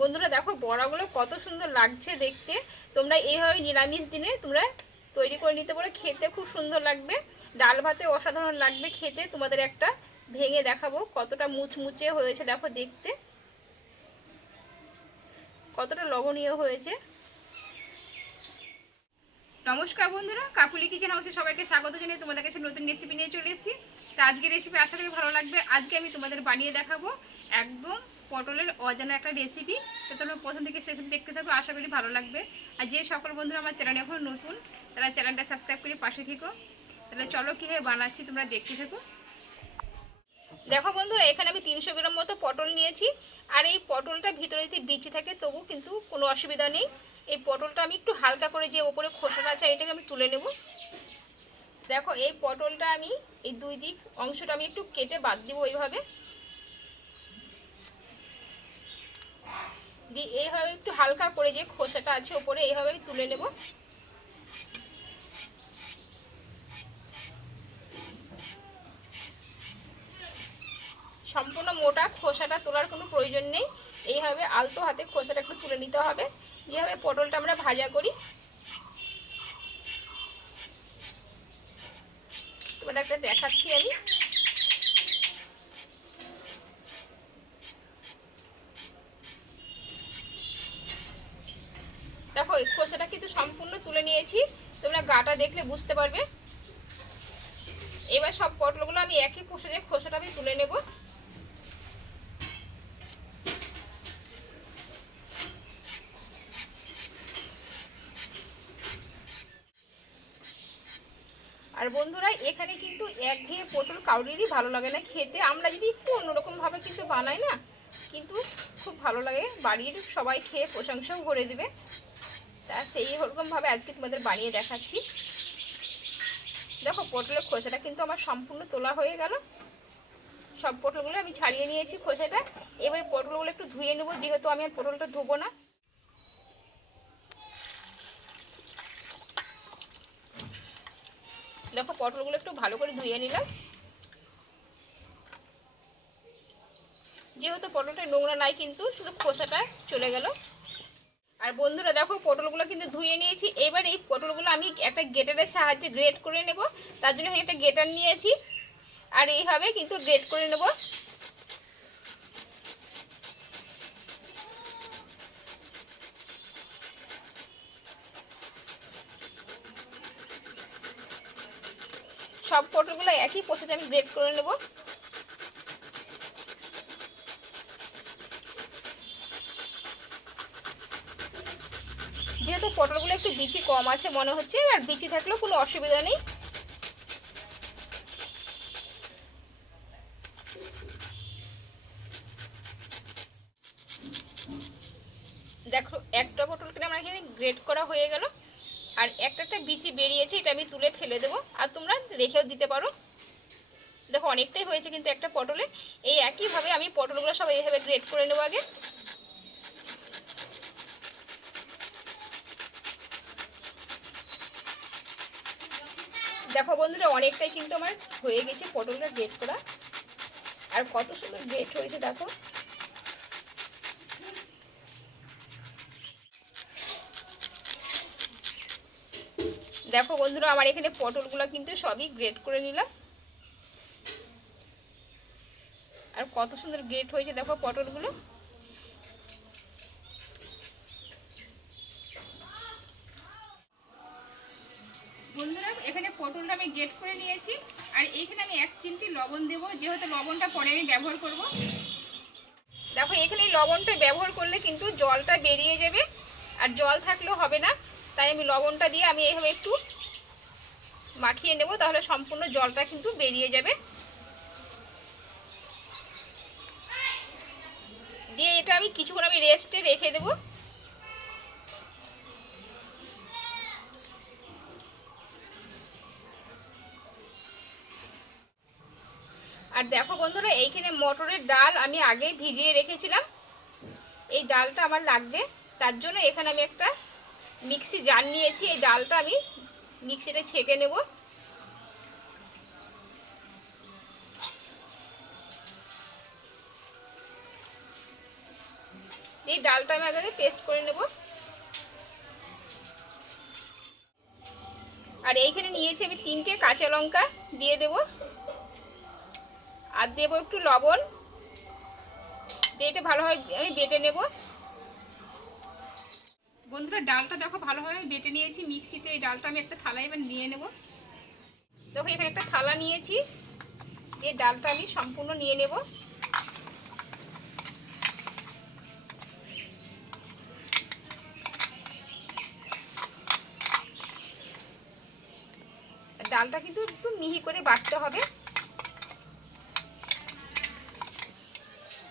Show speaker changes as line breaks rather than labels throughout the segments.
বন্ধুরা দেখো বড়াগুলো কত সুন্দর লাগছে দেখতে। তোমরা এইভাবে নিরামিষ দিনে তোমরা তৈরি করে নিতে পারো। খেতে খুব সুন্দর লাগবে। ডাল ভাতে অসাধারণ লাগবে খেতে। তোমাদের একটা ভেঙে দেখাবো কতটা মুচমুচে হয়েছে, দেখো দেখতে। কতটা লবণীয় হয়েছে। নমস্কার বন্ধুরা, কাকুলি কিচেন হাউসে সবাইকে স্বাগত জানিয়ে তোমাদের কাছে নতুন রেসিপি নিয়ে চলে এসেছি। তো আজকে রেসিপি আশা করি ভালো লাগবে। আজকে আমি তোমাদের বানিয়ে দেখাবো একদম পটলের অজানা একটা রেসিপি তো তোমরা প্রথম থেকে শেষ দেখতে থাকো, আশা করি ভালো লাগবে। আর যে সকল বন্ধুরা আমার চ্যানেলে এখন নতুন, তারা চ্যানেলটা সাবস্ক্রাইব করে পাশে থেকো। তাহলে চলো কীভাবে বানাচ্ছি, তোমরা দেখতে থাকো। দেখো বন্ধুরা, এখানে আমি তিনশো গ্রাম মতো পটল নিয়েছি। আর এই পটলটা ভিতরে যদি বিচি থাকে তবু কিন্তু কোনো অসুবিধা নেই। এই পটলটা আমি একটু হালকা করে যে ওপরে খোসাটা আছে এটাকে আমি তুলে নেব। দেখো, এই পটলটা আমি, এই দুই দিক অংশটা আমি একটু কেটে বাদ দিব এইভাবে দিয়ে এইভাবে একটু হালকা করে যে খোসাটা আছে ওপরে এইভাবে তুলে নেব। সম্পূর্ণ মোটা খোসাটা তোলার কোনো প্রয়োজন নেই। এইভাবে আলতো হাতে খোসাটা একটু তুলে নিতে হবে। যেভাবে পটলটা আমরা ভাজা করি। তোমাদের একটা দেখাচ্ছি আমি। খোসাটা কিন্তু সম্পূর্ণ তুলে নিয়েছি। তোমরা গাটা দেখলে বুঝতে পারবে। এবার সব পটলগুলো আমি একই পোষে খোসাটা আমি তুলে নেব। আর বন্ধুরা, এখানে কিন্তু একঘেয়ে পটল কাউরিরই ভালো লাগে না। খেতে আমরা যদি একটু অন্যরকমভাবে কিন্তু বানাই না, কিন্তু খুব ভালো লাগে। বাড়ির সবাই খেয়ে প্রশংসাও করে দেবে। তা সেই রকমভাবে আজকে তোমাদের বানিয়ে দেখাচ্ছি। দেখো পটলের খোসাটা কিন্তু আমার সম্পূর্ণ তোলা হয়ে গেল। সব পটলগুলো আমি ছাড়িয়ে নিয়েছি খোসাটা। এবারে পটলগুলো একটু ধুয়ে নেব, যেহেতু আমি আর পটলটা ধুবো না। দেখো পটলগুলো একটু ভালো করে ধুয়ে নিলাম। যেহেতু পটলটা নোংরা নাই কিন্তু, শুধু খোসাটা চলে গেল। আর বন্ধুরা দেখো, পটলগুলো কিন্তু ধুয়ে নিয়েছি। এবার এই পটলগুলো আমি একটা গেটারের সাহায্যে গ্রেট করে নেব। তার জন্য একটা গেটার নিয়েছি। আর এইভাবে কিন্তু গ্রেট করে নেব। সব পটলগুলো একই প্রসেসে আমি গ্রেট করে নেব। যেহেতু পটলগুলো একটু বিচি কম আছে মনে হচ্ছে, আর বিচি থাকলেও কোনো অসুবিধা নেই। দেখো, একটা পটল কিনে আমার এখানে গ্রেট করা হয়ে গেল, আর একটা একটা বিচি বেরিয়েছে, এটা আমি তুলে ফেলে দেবো, আর তোমরা রেখেও দিতে পারো। দেখো, অনেকটাই হয়েছে কিন্তু একটা পটলে। এই একইভাবে আমি পটলগুলো সব এইভাবে গ্রেট করে নেব আগে। দেখো বন্ধুরা, অনেকটাই কিন্তু আমার হয়ে গেছে পটলটা গ্রেট করা। আর কত সুন্দর গ্রেট হয়েছে দেখো। দেখো বন্ধুরা, আমার এখানে পটলগুলো কিন্তু সবই গ্রেট করে নিলাম। আর কত সুন্দর গ্রেট হয়েছে দেখো পটলগুলো। গেট করে নিয়েছি। আর এইখানে আমি এক চিমটি লবণ দেবো। যেহেতু লবণটা পরে আমি ব্যবহার করব। দেখো, এখানে এই লবণটা ব্যবহার করলে কিন্তু জলটা বেরিয়ে যাবে। আর জল থাকলেও হবে না। তাই আমি লবণটা দিয়ে আমি এইভাবে একটু মাখিয়ে নেব। তাহলে সম্পূর্ণ জলটা কিন্তু বেরিয়ে যাবে। দিয়ে এটা আমি কিছুক্ষণ আমি রেস্টে রেখে দেবো। আর দেখো বন্ধুরা, এইখানে মটরের ডাল আমি আগে ভিজিয়ে রেখেছিলাম। এই ডালটা আমার লাগবে। তার জন্য এখানে আমি একটা মিক্সি জার নিয়েছি। এই ডালটা আমি মিক্সিটা ছেঁকে নেব। এই ডালটা আমি আগে পেস্ট করে নেব। আর এইখানে নিয়েছি আমি তিনটে কাঁচা লঙ্কা দিয়ে দেব। আর দেবো একটু লবণ। দিয়ে এটা ভালোভাবে আমি বেটে নেব। বন্ধুরা, ডালটা দেখো ভালোভাবে বেটে নিয়েছি মিক্সিতে। এই ডালটা আমি একটা থালা এবার নিয়ে নেব। দেখো, এখানে একটা থালা নিয়েছি। এই ডালটা আমি সম্পূর্ণ নিয়ে নেব। ডালটা কিন্তু একটু মিহি করে বাটতে হবে।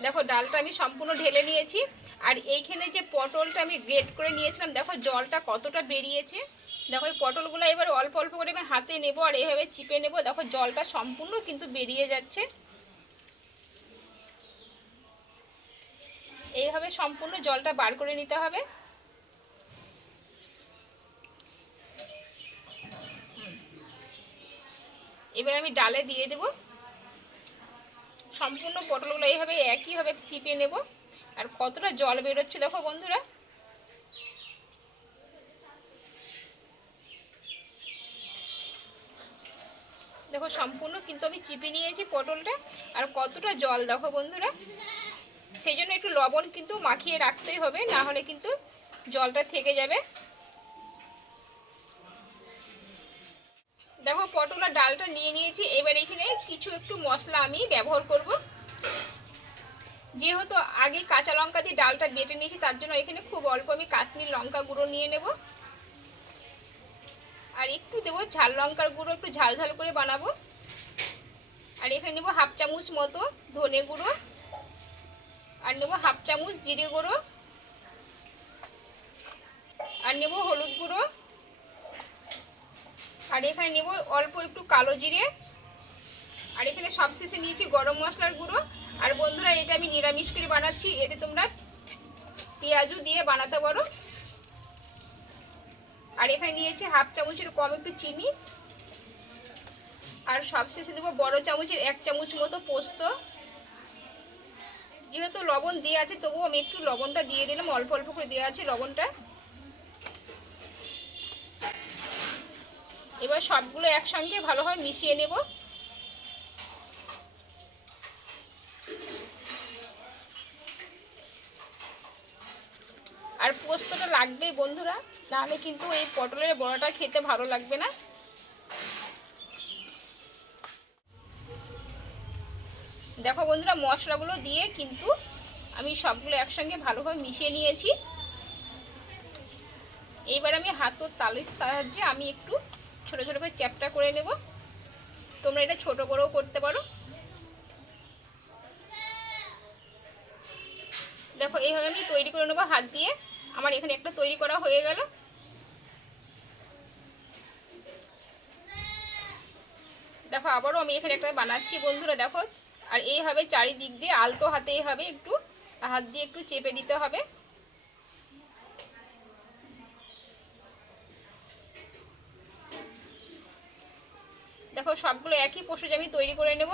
দেখো, ডালটা আমি সম্পূর্ণ ঢেলে নিয়েছি। আর এইখানে যে পটলটা আমি গ্রেট করে নিয়েছিলাম, দেখো, জলটা কতটা বেরিয়েছে। দেখো, এই পটলগুলো এবার অল্প অল্প করে আমি হাতে নেব আর এইভাবে চিপে নেব। দেখো, জলটা সম্পূর্ণ কিন্তু বেরিয়ে যাচ্ছে। এইভাবে সম্পূর্ণ জলটা বার করে নিতে হবে। এবার আমি ডালে দিয়ে দেব। সম্পূর্ণ পটলগুলো এইভাবে একইভাবে চিপে নেব। আর কতটা জল বেরোচ্ছে দেখো বন্ধুরা। দেখো সম্পূর্ণ কিন্তু আমি চিপে নিয়েছি পটলটা। আর কতটা জল দেখো বন্ধুরা। সেই জন্য একটু লবণ কিন্তু মাখিয়ে রাখতেই হবে, না হলে কিন্তু জলটা থেকে যাবে। নিয়ে নিয়েছি। এবার এখানে কিছু একটু মশলা আমি ব্যবহার করব। যেহেতু আগে কাঁচা লঙ্কা দিয়ে ডালটা বেটে নিয়েছি, তার জন্য এখানে খুব অল্প আমি কাশ্মীর লঙ্কা গুঁড়ো নিয়ে নেব। আর একটু দেবো ঝাল লঙ্কার গুঁড়ো, একটু ঝাল ঝাল করে বানাবো। আর এখানে নেব হাফ চামচ মতো ধনে গুঁড়ো। আর নেব হাফ চামচ জিরে গুঁড়ো। আর নেব হলুদ গুঁড়ো। আর এখানে নেব অল্প একটু কালো জিরে। আর এখানে সবশেষে নিয়েছি গরম মশলার গুঁড়ো। আর বন্ধুরা, এটা আমি নিরামিষ করে বানাচ্ছি। এতে তোমরা পেঁয়াজও দিয়ে বানাতে পারো। আর এখানে নিয়েছি হাফ চামচের কম একটু চিনি। আর সবশেষে দেবো বড় চামচের এক চামচ মতো পোস্ত। যেহেতু লবণ দিয়ে আছে, তবুও আমি একটু লবণটা দিয়ে দিলাম। অল্প অল্প করে দেওয়া আছে লবণটা। এবার সবগুলো একসঙ্গে ভালোভাবে মিশিয়ে নেব। আর পোস্তটা লাগবেই বন্ধুরা, নাহলে কিন্তু এই পটলের বড়াটা খেতে ভালো লাগবে না। দেখো বন্ধুরা, মশলাগুলো দিয়ে কিন্তু আমি সবগুলো একসঙ্গে ভালোভাবে মিশিয়ে নিয়েছি। এইবার আমি হাতর তালের সাহায্যে আমি একটু ছোট ছোট করে চ্যাপটা করে নেব। তোমরা এটা ছোট করেও করতে পারো। দেখো, এইভাবে আমি তৈরি করে নেব হাত দিয়ে। আমার এখানে একটা তৈরি করা হয়ে গেল। দেখো, আবারও আমি এখানে একটা বানাচ্ছি বন্ধুরা, দেখো। আর এইভাবে চারিদিক দিয়ে আলতো হাতে এইভাবে একটু। হাত দিয়ে একটু চেপে দিতে হবে। দেখো, সবগুলো একই প্রসেস আমি তৈরি করে নেব।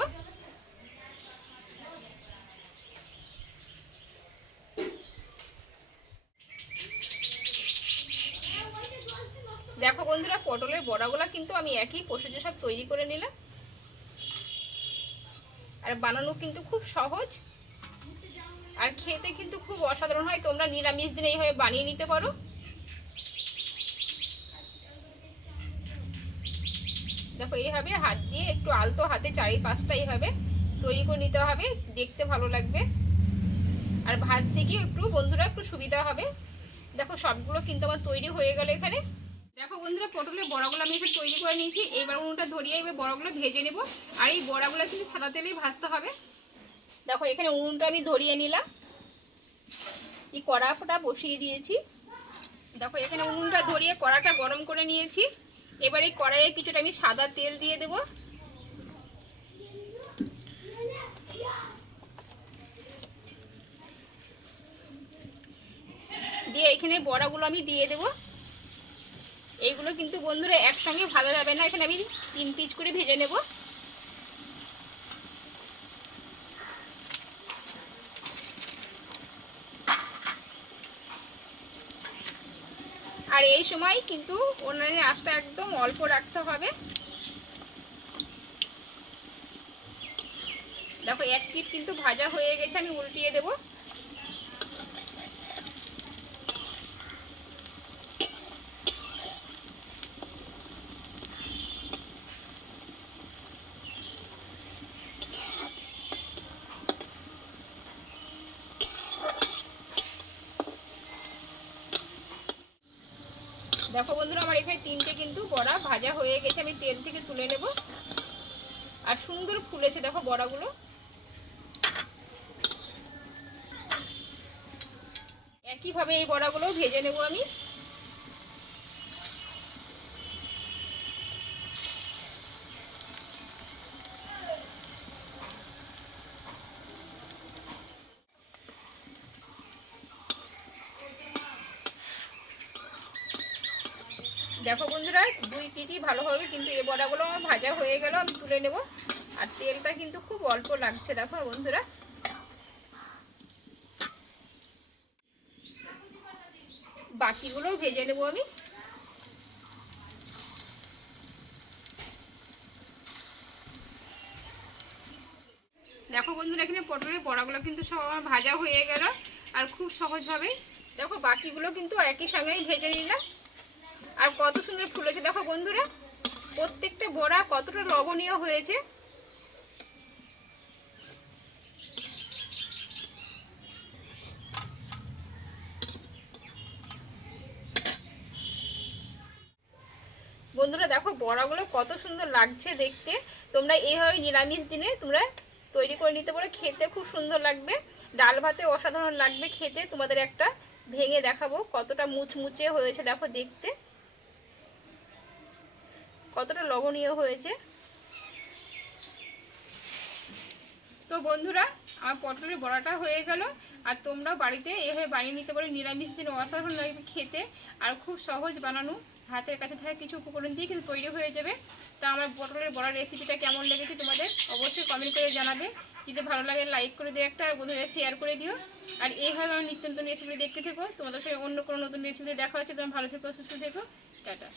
দেখো বন্ধুরা, পটলের বড়াগুলো কিন্তু আমি একই প্রসেসে সব তৈরি করে নিলাম। আর বানানো কিন্তু খুব সহজ। আর খেতে কিন্তু খুব অসাধারণ হয়, তোমরা নিরামিষ দিনে এইভাবে বানিয়ে নিতে পারো। দেখো এইভাবে হাত দিয়ে একটু আলতো হাতে চারি পাঁচটা এইভাবে তৈরি করে নিতে হবে, দেখতে ভালো লাগবে। আর ভাজতে গিয়ে একটু, বন্ধুরা, একটু সুবিধা হবে। দেখো, সবগুলো কিন্তু আমার তৈরি হয়ে গেল এখানে। দেখো, বন্ধুরা, পটলের বড়াগুলো আমি এখানে তৈরি করে নিয়েছি। এবার উনুনটা ধরিয়ে এবার বড়াগুলো ভেজে নেব। আর এই বড়াগুলো কিন্তু সাদা তেলেই ভাজতে হবে। দেখো, এখানে উনুনটা আমি ধরিয়ে নিলাম। এই কড়াটা বসিয়ে দিয়েছি। দেখো, এখানে উনুনটা ধরিয়ে কড়াটা গরম করে নিয়েছি। এবার এই কড়াইয়ে কিছুটা আমি সাদা তেল দিয়ে দেব। দিয়ে এখানে বড়াগুলো আমি দিয়ে দেব। এইগুলো কিন্তু বন্ধুরা একসঙ্গে ভাজা যাবে না। এখানে আমি তিন পিচ করে ভেজে নেব। আর এই সময় কিন্তু ওনারে আঁচটা একদম অল্প রাখতে হবে। দেখো, এক পিট কিন্তু ভাজা হয়ে গেছে, আমি উল্টিয়ে দেবো। দেখো বন্ধুরা, আমার এখানে তিনটে কিন্তু বড়া ভাজা হয়ে গেছে। আমি তেল থেকে তুলে নেব। আর সুন্দর ফুলেছে দেখো বড়াগুলো। একইভাবে এই বড়াগুলো ভেজে নেব আমি। দেখো বন্ধুরা, দুই পিটি ভালোভাবে কিন্তু এ বড়াগুলো আমার ভাজা হয়ে গেল, আমি তুলে নেব। আর তেলটা কিন্তু খুব অল্প লাগছে, দেখো বন্ধুরা। বাকিগুলো ভেজে নেব আমি। দেখো বন্ধুরা, এখানে পটলের বড়াগুলো কিন্তু সব আমার ভাজা হয়ে গেল, আর খুব সহজভাবেই। দেখো বাকিগুলো কিন্তু একই সঙ্গেই ভেজে নিলাম। আর কত সুন্দর ফুলেছে দেখো বন্ধুরা, প্রত্যেকটা বড়া কতটা লবণীয় হয়েছে। বন্ধুরা, দেখো বড়াগুলো কত সুন্দর লাগছে দেখতে। তোমরা এইভাবে নিরামিষ দিনে তোমরা তৈরি করে নিতে পারো। খেতে খুব সুন্দর লাগবে। ডাল ভাতে অসাধারণ লাগবে খেতে। তোমাদের একটা ভেঙে দেখাবো কতটা মুচমুচে হয়েছে, দেখো দেখতে। কতটা লবণীয় হয়েছে? তো বন্ধুরা, আমার পটলের বড়াটা হয়ে গেল, আর তোমরা বাড়িতে এভাবে বানিয়ে নিতে পারো। নিরামিষ দিন অসাধারণ লাগবে খেতে, আর খুব সহজ বানানো। হাতের কাছে থাকা কিছু উপকরণ দিয়ে কিন্তু তৈরি হয়ে যাবে। তা আমার পটলের বড়া রেসিপিটা কেমন লেগেছে তোমাদের অবশ্যই কমেন্ট করে জানাবে। যদি ভালো লাগে লাইক করে দিও একটা, আর বন্ধুরা শেয়ার করে দিও। আর এইভাবে আমার নিত্য নতুন রেসিপি দেখতে থেকো। তোমাদের সঙ্গে অন্য কোনো নতুন রেসিপি দেখা হচ্ছে। তোমার ভালো থেকো, সুস্থ থেকো। টাটা।